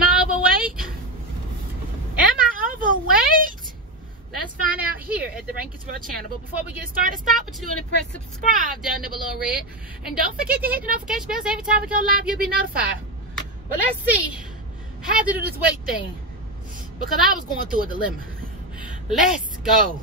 Am I overweight? Am I overweight? Let's find out here at the Rankins World channel. But before we get started, stop what you're doing and press subscribe down there below red. And don't forget to hit the notification bell so every time we go live, you'll be notified. But let's see how to do this weight thing, because I was going through a dilemma. Let's go.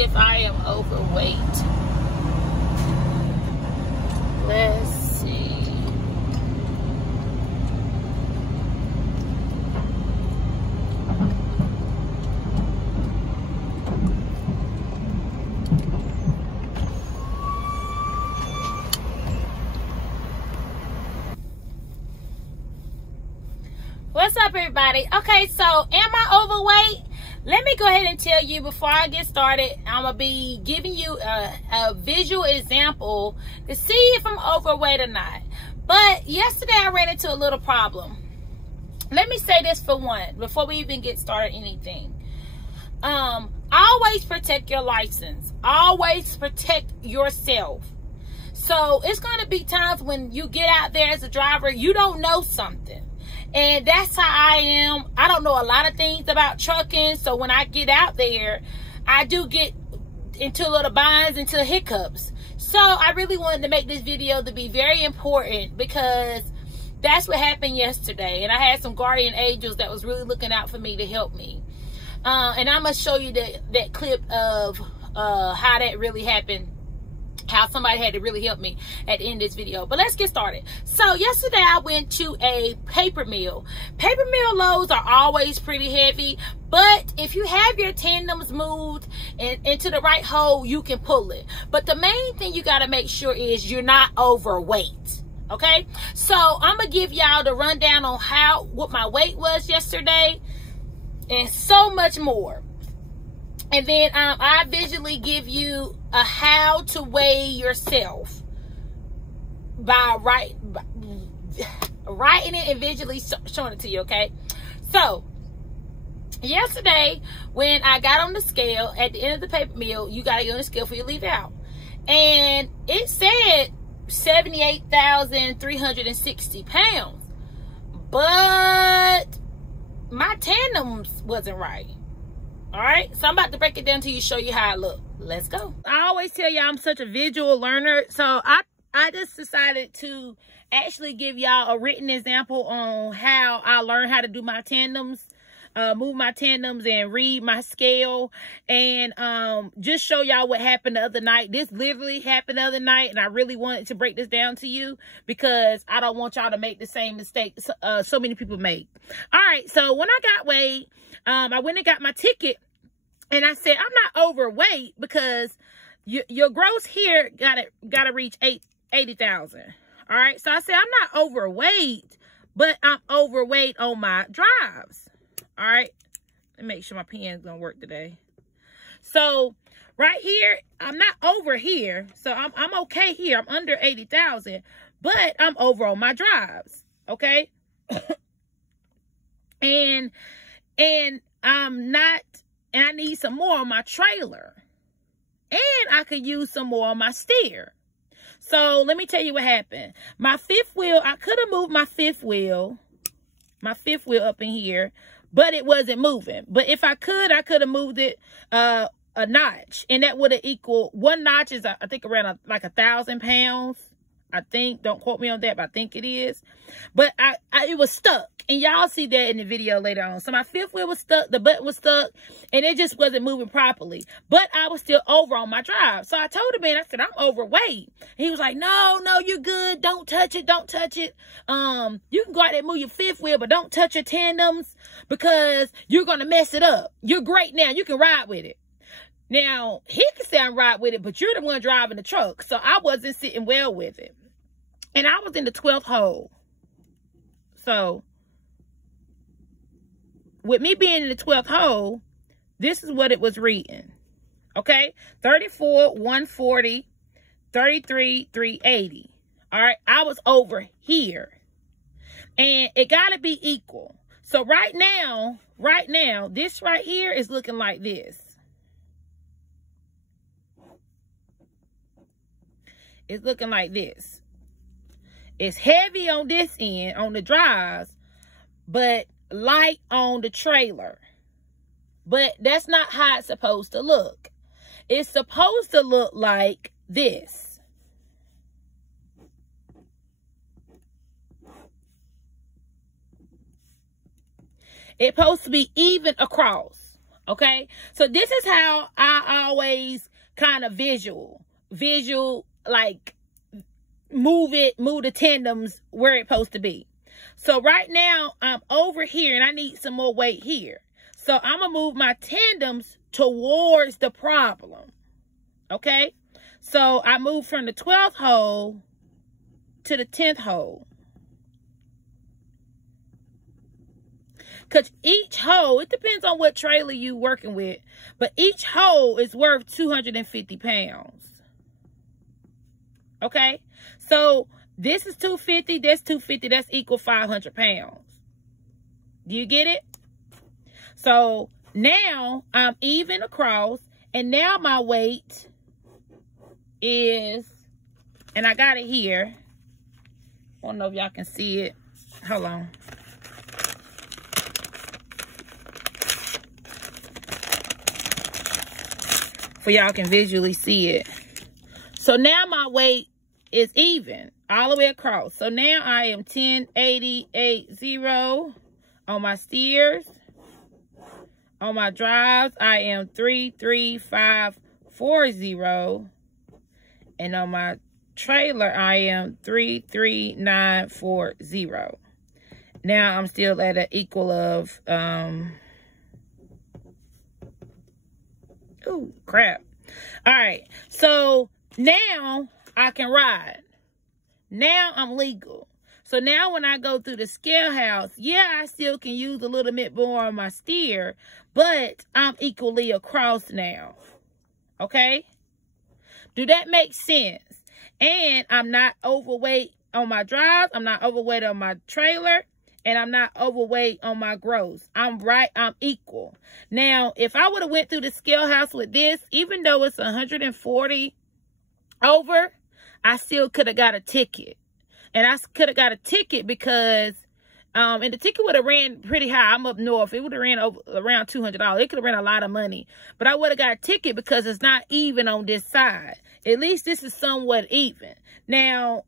If I am overweight. Let's see. What's up, everybody? Okay, so am I overweight? Let me go ahead and tell you before I get started, I'm going to be giving you a visual example to see if I'm overweight or not. But yesterday I ran into a little problem. Let me say this for one, before we even get started anything. Always protect your license. Always protect yourself. So it's going to be times when you get out there as a driver, you don't know something. And that's how I am. I don't know a lot of things about trucking. So when I get out there, I do get into little binds, into hiccups. So I really wanted to make this video to be very important, because that's what happened yesterday. And I had some guardian angels that was really looking out for me to help me. And I'm going to show you that clip of how that really happened. How somebody had to really help me at the end of this video. But let's get started. So yesterday I went to a paper mill. Paper mill loads are always pretty heavy, but if you have your tandems moved into the right hole, you can pull it. But the main thing you got to make sure is you're not overweight. Okay, so I'm gonna give y'all the rundown on what my weight was yesterday and so much more. And then I visually give you a how to weigh yourself by writing it and visually showing it to you, okay? So, yesterday, when I got on the scale, at the end of the paper mill, you got to get on the scale before you leave out. And it said 78,360 pounds. But my tandems wasn't right. All right, so I'm about to break it down to you, show you how I look. Let's go. I always tell y'all I'm such a visual learner, so I just decided to actually give y'all a written example on how I learned how to do my tandems, move my tandems and read my scale, and just show y'all what happened the other night. This literally happened the other night, and I really wanted to break this down to you because I don't want y'all to make the same mistake so many people make. All right, so when I got weighed, I went and got my ticket, and I said, I'm not overweight because your gross here gotta reach 80,000. All right, so I said, I'm not overweight, but I'm overweight on my drives. All right, let me make sure my pen's gonna work today. So right here, I'm not over here, so I'm okay here. I'm under 80,000, but I'm over on my drives. Okay, and I'm not, and I need some more on my trailer, and I could use some more on my steer. So let me tell you what happened. My fifth wheel, I could have moved my fifth wheel up in here, but it wasn't moving. But if I could have moved it a notch, and that would have equaled, one notch is I think around like 1,000 pounds. I think, don't quote me on that, but I think it is. But it was stuck, and y'all see that in the video later on. So my fifth wheel was stuck, the butt was stuck, and it just wasn't moving properly. But I was still over on my drive. So I told the man, I said, I'm overweight. And he was like, no, you're good. Don't touch it. Don't touch it. You can go out there and move your fifth wheel, but don't touch your tandems because you're going to mess it up. You're great now. You can ride with it. Now, he can say I'm right with it, but you're the one driving the truck. So I wasn't sitting well with it. And I was in the 12th hole. So, with me being in the 12th hole, this is what it was reading. Okay? 34, 140, 33, 380. All right? I was over here. And it got to be equal. So, right now, this right here is looking like this. It's looking like this. It's heavy on this end, on the drives, but light on the trailer. But that's not how it's supposed to look. It's supposed to look like this. It's supposed to be even across. Okay? So this is how I always kind of visual, like move the tandems where it's supposed to be. So right now I'm over here and I need some more weight here. So I'm going to move my tandems towards the problem. Okay? So I move from the 12th hole to the 10th hole. Because each hole, it depends on what trailer you working with, but each hole is worth 250 pounds. Okay? So this is 250, that's 250, that's equal 500 pounds. Do you get it? So now I'm even across, and now my weight is, and I got it here. I don't know if y'all can see it. Hold on. For y'all can visually see it. So now my weight is even all the way across. So now I am 10.80.80 on my steers. On my drives, I am 3.3540. And on my trailer, I am 3.3940. Now I'm still at an equal of ooh, crap. All right. So now I can ride. Now I'm legal. So now when I go through the scale house, yeah, I still can use a little bit more on my steer, but I'm equally across now. Okay? Do that make sense? And I'm not overweight on my drives. I'm not overweight on my trailer. And I'm not overweight on my gross. I'm equal. Now, if I would have went through the scale house with this, even though it's 140 over, I still could have got a ticket. And I could have got a ticket because, and the ticket would have ran pretty high. I'm up north. It would have ran over around $200. It could have ran a lot of money. But I would have got a ticket because it's not even on this side. At least this is somewhat even. Now,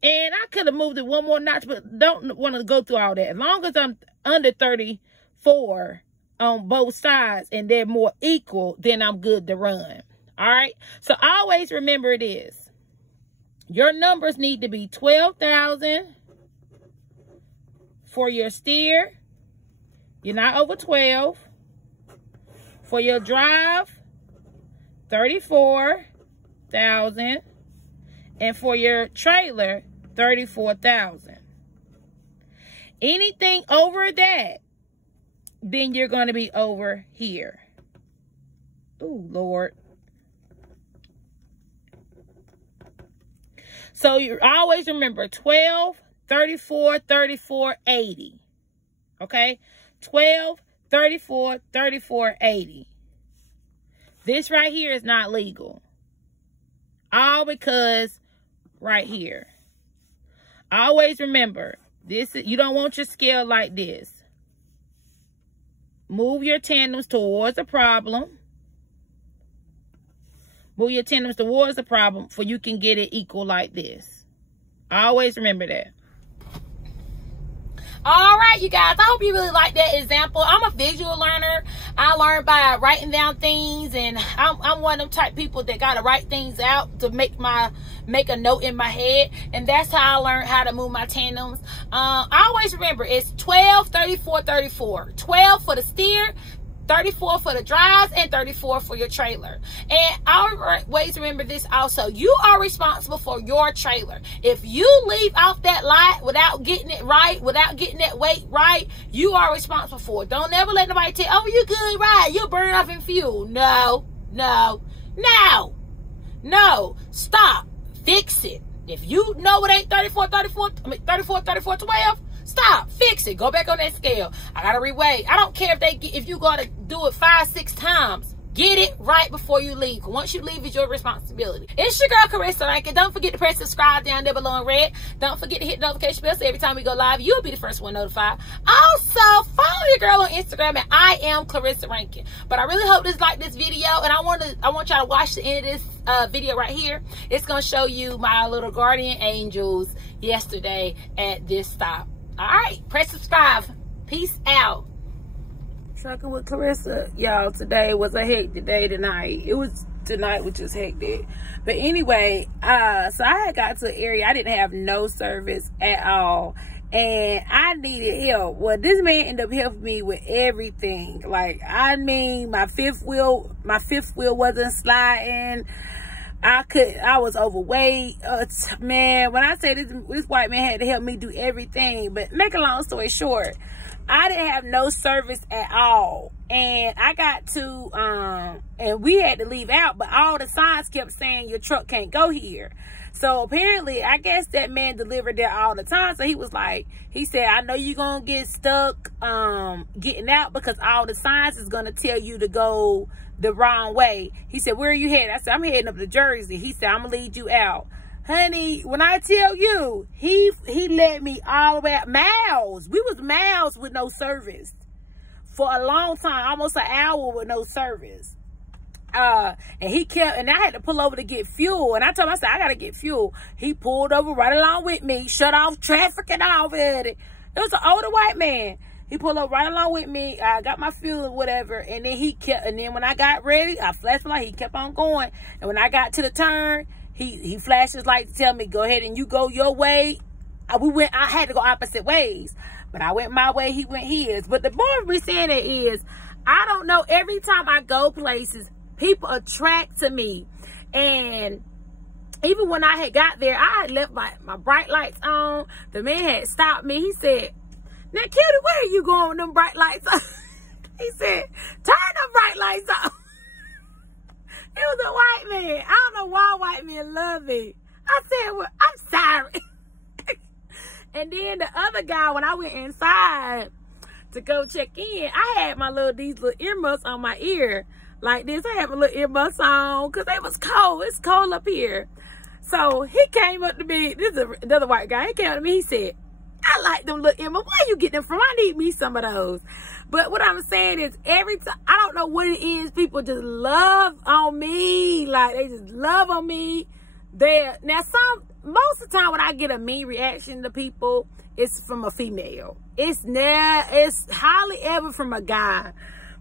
and I could have moved it one more notch, but don't want to go through all that. As long as I'm under 34 on both sides and they're more equal, then I'm good to run. All right? So always remember this. Your numbers need to be 12,000 for your steer. You're not over 12. For your drive, 34,000. And for your trailer, 34,000. Anything over that, then you're going to be over here. Ooh, Lord. So you always remember 12, 34, 34, 80. Okay? 12, 34, 34, 80. This right here is not legal. All because right here. Always remember, this you don't want your scale like this. Move your tandems towards the problem. Move your tandems towards the problem for you can get it equal like this. Always remember that. All right, you guys, I hope you really like that example. I'm a visual learner. I learn by writing down things, and I'm one of them type people that got to write things out to make a note in my head, and that's how I learned how to move my tandems. I always remember it's 12, 34, 34. 12 for the steer, 34 for the drives, and 34 for your trailer. And I always remember this also. You are responsible for your trailer. If you leave off that lot without getting it right, without getting that weight right, you are responsible for it. Don't ever let nobody tell you, oh, you good, right? You'll burn off in fuel. No, no, no, no. Stop. Fix it. If you know it ain't 34, 12, stop. Fix it. Go back on that scale. I gotta reweigh. I don't care if you gotta do it 5, 6 times. Get it right before you leave. Once you leave, it's your responsibility. It's your girl, Carissa Rankin. Don't forget to press subscribe down there below in red. Don't forget to hit the notification bell so every time we go live, you'll be the first one notified. Also, follow your girl on Instagram at I am Carissa Rankin. But I really hope this like this video, and I want y'all to watch the end of this video right here. It's gonna show you my little guardian angels yesterday at this stop. All right, press subscribe. Peace out. Trucking with Carissa, y'all. Today was a hectic day tonight. Tonight was just hectic. But anyway, so I had got to an area I didn't have no service at all, and I needed help. Well, this man ended up helping me with everything. Like, I mean, my fifth wheel wasn't sliding. I was overweight. Man, when I say this white man had to help me do everything. But make a long story short, I didn't have no service at all. And I got to, and we had to leave out, but all the signs kept saying your truck can't go here. So apparently, I guess that man delivered there all the time. So he was like, he said, I know you're going to get stuck getting out because all the signs is going to tell you to go the wrong way. He said, where are you headed? I said, I'm heading up to Jersey. He said, I'm going to lead you out. Honey, when I tell you, he led me all the way out miles. We was miles with no service for a long time, almost an hour with no service. And he kept, and I had to pull over to get fuel. And I told him, I said, I got to get fuel. He pulled over right along with me, shut off traffic and all of it. It was an older white man. He pulled up right along with me. I got my fuel or whatever. And then he kept, and then when I got ready, I flashed the light. He kept on going. And when I got to the turn, he flashed his light to tell me, go ahead and you go your way. I had to go opposite ways. But I went my way, he went his. But the point of me saying it is, I don't know, every time I go places, people attract to me. And even when I had got there, I had left my bright lights on. The man had stopped me. He said, now, cutie, where are you going with them bright lights on? He said, turn them bright lights on. It was a white man. I don't know why white men love me. I said, well, I'm sorry. And then the other guy, when I went inside to go check in, I had these little earmuffs on my ear like this. I had my little earmuffs on because it was cold. It's cold up here. So he came up to me. This is another white guy. He came up to me. He said, I like them little earmuffs. Where you get them from? I need me some of those. But what I'm saying is, every time, I don't know what it is, people just love on me. Like, they just love on me. Now, most of the time when I get a mean reaction to people, it's from a female. It's hardly ever from a guy.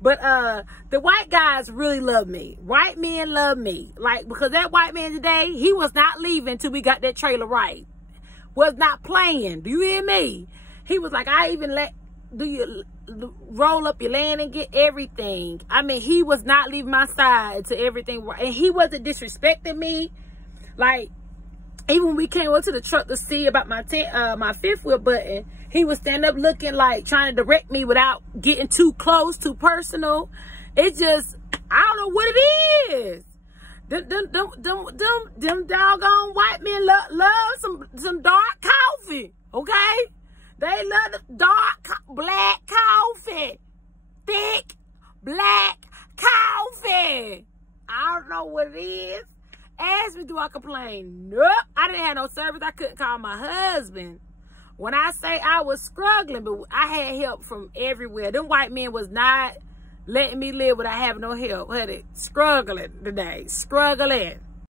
But the white guys really love me. White men love me. Like, because that white man today, he was not leaving until we got that trailer right. Was not playing. Do you hear me? He was like, I even roll up your land and get everything. I mean, he was not leaving my side to everything. And he wasn't disrespecting me. Like, even when we came up to the truck to see about my fifth wheel button, he was standing up looking like trying to direct me without getting too close, too personal. It just, I don't know what it is. Them doggone white men love some dark coffee, okay? They love the dark black coffee, thick black coffee. I don't know what it is. Ask me, do I complain? Nope. I didn't have no service. I couldn't call my husband. When I say I was struggling, but I had help from everywhere. Them white men was not letting me live without having no help. Honey, struggling today. Struggling.